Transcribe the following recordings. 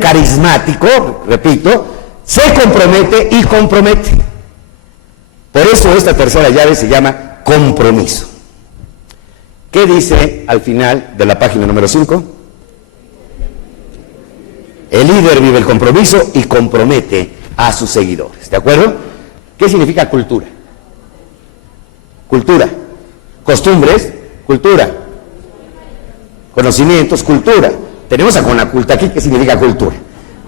carismático, repito, se compromete y compromete. Por eso esta tercera llave se llama compromiso. ¿Qué dice al final de la página número 5? El líder vive el compromiso y compromete a sus seguidores. ¿De acuerdo? ¿Qué significa cultura? Cultura. Costumbres, cultura. Conocimientos, cultura. Tenemos a Conaculta aquí, ¿qué significa cultura?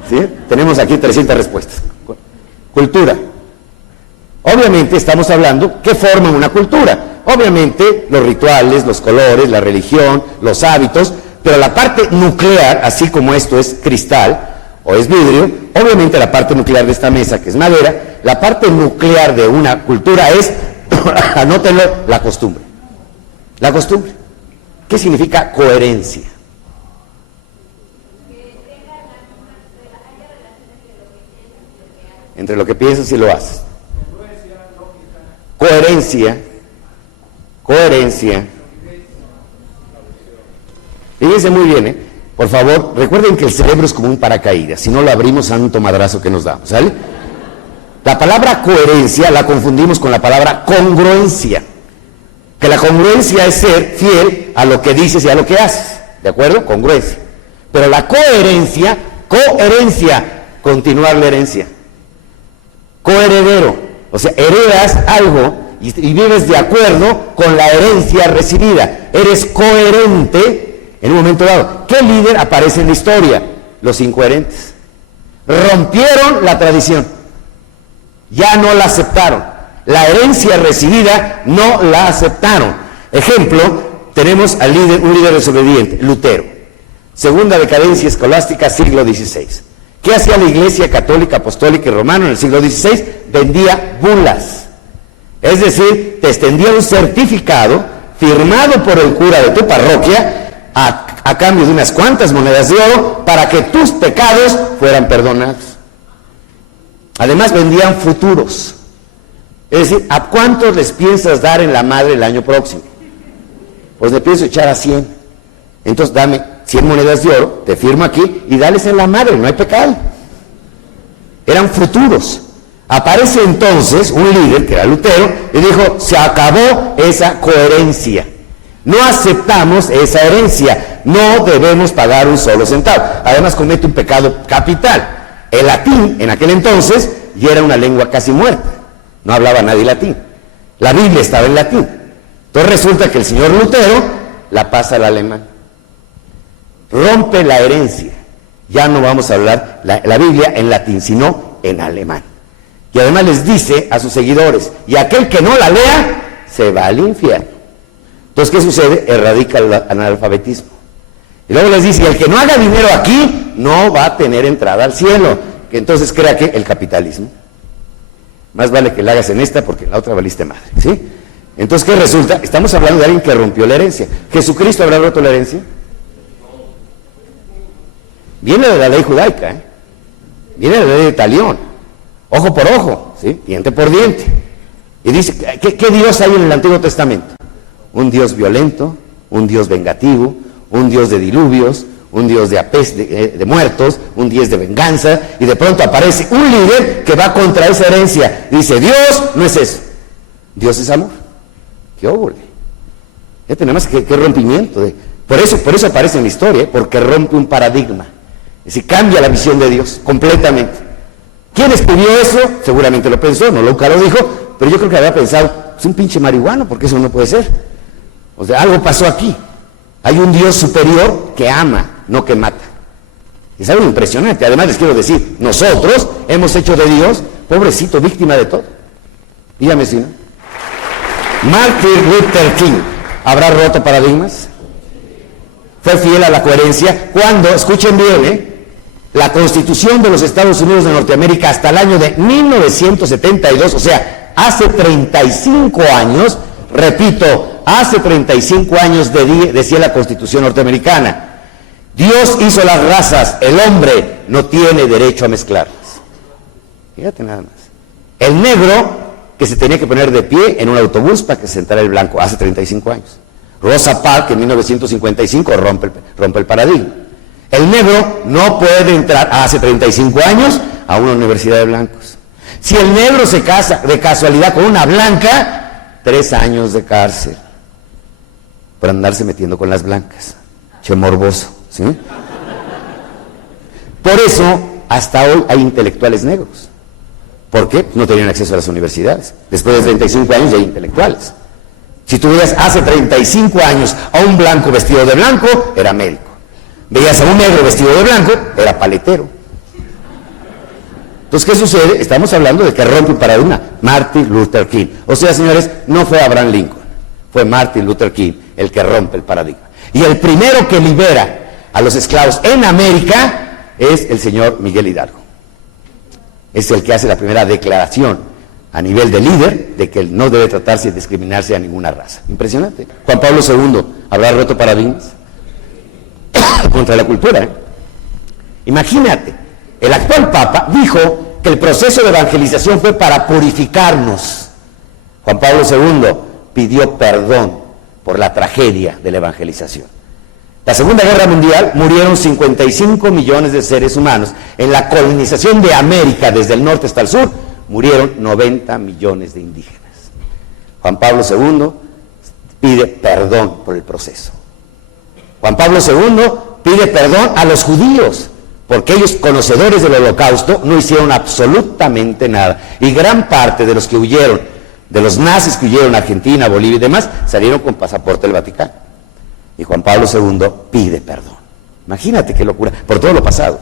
¿Sí? Tenemos aquí 300 respuestas. Cultura. Obviamente estamos hablando qué forma una cultura. Obviamente los rituales, los colores, la religión, los hábitos, pero la parte nuclear, así como esto es cristal o es vidrio, obviamente la parte nuclear de esta mesa, que es madera, la parte nuclear de una cultura es, anótenlo, la costumbre. La costumbre. ¿Qué significa coherencia? Entre lo que piensas y lo haces. Coherencia. Coherencia. Fíjense muy bien, por favor, recuerden que el cerebro es como un paracaídas, si no lo abrimos, santo madrazo que nos damos, ¿sale? La palabra coherencia la confundimos con la palabra congruencia, que la congruencia es ser fiel a lo que dices y a lo que haces, ¿de acuerdo? Congruencia. Pero la coherencia, continuar la herencia. Coheredero, o sea, heredas algo y vives de acuerdo con la herencia recibida, eres coherente en un momento dado. ¿Qué líder aparece en la historia? Los incoherentes. Rompieron la tradición, ya no la aceptaron, la herencia recibida no la aceptaron. Ejemplo, tenemos un líder desobediente, Lutero, segunda decadencia escolástica, siglo XVI. ¿Qué hacía la Iglesia católica, apostólica y romana en el siglo XVI? Vendía bulas, es decir, te extendía un certificado firmado por el cura de tu parroquia a cambio de unas cuantas monedas de oro para que tus pecados fueran perdonados. Además vendían futuros, es decir, ¿a cuántos les piensas dar en la madre el año próximo? Pues le pienso echar a 100, entonces dame 100 monedas de oro, te firmo aquí y dales en la madre, no hay pecado. Eran futuros. Aparece entonces un líder, que era Lutero, y dijo, se acabó esa coherencia. No aceptamos esa herencia, no debemos pagar un solo centavo. Además comete un pecado capital. El latín, en aquel entonces, ya era una lengua casi muerta. No hablaba nadie latín. La Biblia estaba en latín. Entonces resulta que el señor Lutero la pasa al alemán. Rompe la herencia. Ya no vamos a hablar la Biblia en latín, sino en alemán. Y además les dice a sus seguidores, y aquel que no la lea, se va al infierno. Entonces, ¿qué sucede? Erradica el analfabetismo. Y luego les dice, el que no haga dinero aquí, no va a tener entrada al cielo. Que entonces crea que el capitalismo. Más vale que la hagas en esta porque en la otra valiste madre, ¿sí? Entonces, ¿qué resulta? Estamos hablando de alguien que rompió la herencia. ¿Jesucristo habrá roto la herencia? Viene de la ley judaica, ¿eh? Viene de la ley de talión. Ojo por ojo, ¿sí? Diente por diente. Y dice, ¿qué Dios hay en el Antiguo Testamento? Un Dios violento, un Dios vengativo, un Dios de diluvios, un Dios de muertos, un Dios de venganza, y de pronto aparece un líder que va contra esa herencia. Dice, Dios no es eso, Dios es amor. ¡Qué óvole! Ya tenemos que rompimiento. Por eso aparece en la historia, porque rompe un paradigma. Es decir, cambia la visión de Dios completamente. ¿Quién escribió eso? Seguramente lo pensó, no nunca lo dijo, pero yo creo que había pensado, es un pinche marihuano, porque eso no puede ser. O sea, algo pasó aquí. Hay un Dios superior que ama, no que mata. Es algo impresionante. Además les quiero decir, nosotros hemos hecho de Dios, pobrecito, víctima de todo. Dígame si no. Martin Luther King, ¿habrá roto paradigmas? Fue fiel a la coherencia cuando, escuchen bien, la Constitución de los Estados Unidos de Norteamérica hasta el año de 1972, o sea, hace 35 años, repito, hace 35 años decía la Constitución norteamericana, Dios hizo las razas, el hombre no tiene derecho a mezclarlas. Fíjate nada más. El negro que se tenía que poner de pie en un autobús para que se sentara el blanco, hace 35 años. Rosa Parks en 1955 rompe el paradigma. El negro no puede entrar hace 35 años a una universidad de blancos. Si el negro se casa de casualidad con una blanca, 3 años de cárcel por andarse metiendo con las blancas. Che morboso, ¿sí? Por eso, hasta hoy hay intelectuales negros. ¿Por qué? No tenían acceso a las universidades. Después de 35 años ya hay intelectuales. Si tú veías hace 35 años a un blanco vestido de blanco, era médico. Veías a un negro vestido de blanco, era paletero. Entonces, ¿qué sucede? Estamos hablando de que rompe un paradigma. Martin Luther King. O sea, señores, no fue Abraham Lincoln, fue Martin Luther King el que rompe el paradigma. Y el primero que libera a los esclavos en América es el señor Miguel Hidalgo. Es el que hace la primera declaración a nivel de líder de que no debe tratarse de discriminarse a ninguna raza. Impresionante. Juan Pablo II habrá roto paradigmas contra la cultura, ¿eh? Imagínate, el actual Papa dijo que el proceso de evangelización fue para purificarnos. Juan Pablo II pidió perdón por la tragedia de la evangelización. La Segunda Guerra Mundial murieron 55 millones de seres humanos. En la colonización de América, desde el norte hasta el sur, murieron 90 millones de indígenas. Juan Pablo II pide perdón por el proceso. Juan Pablo II pide perdón a los judíos, porque ellos, conocedores del Holocausto, no hicieron absolutamente nada. Y gran parte de los que huyeron, de los nazis que huyeron a Argentina, Bolivia y demás, salieron con pasaporte del Vaticano. Y Juan Pablo II pide perdón. Imagínate qué locura, por todo lo pasado.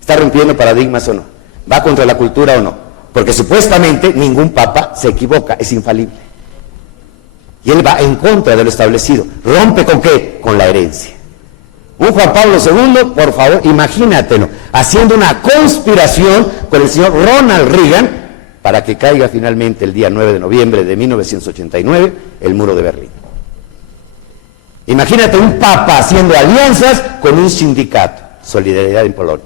¿Está rompiendo paradigmas o no? ¿Va contra la cultura o no? Porque supuestamente ningún papa se equivoca, es infalible. Y él va en contra de lo establecido. ¿Rompe con qué? Con la herencia. Un Juan Pablo II, por favor, imagínatelo, haciendo una conspiración con el señor Ronald Reagan para que caiga finalmente el día 9 de noviembre de 1989 el muro de Berlín. Imagínate un papa haciendo alianzas con un sindicato, Solidaridad en Polonia.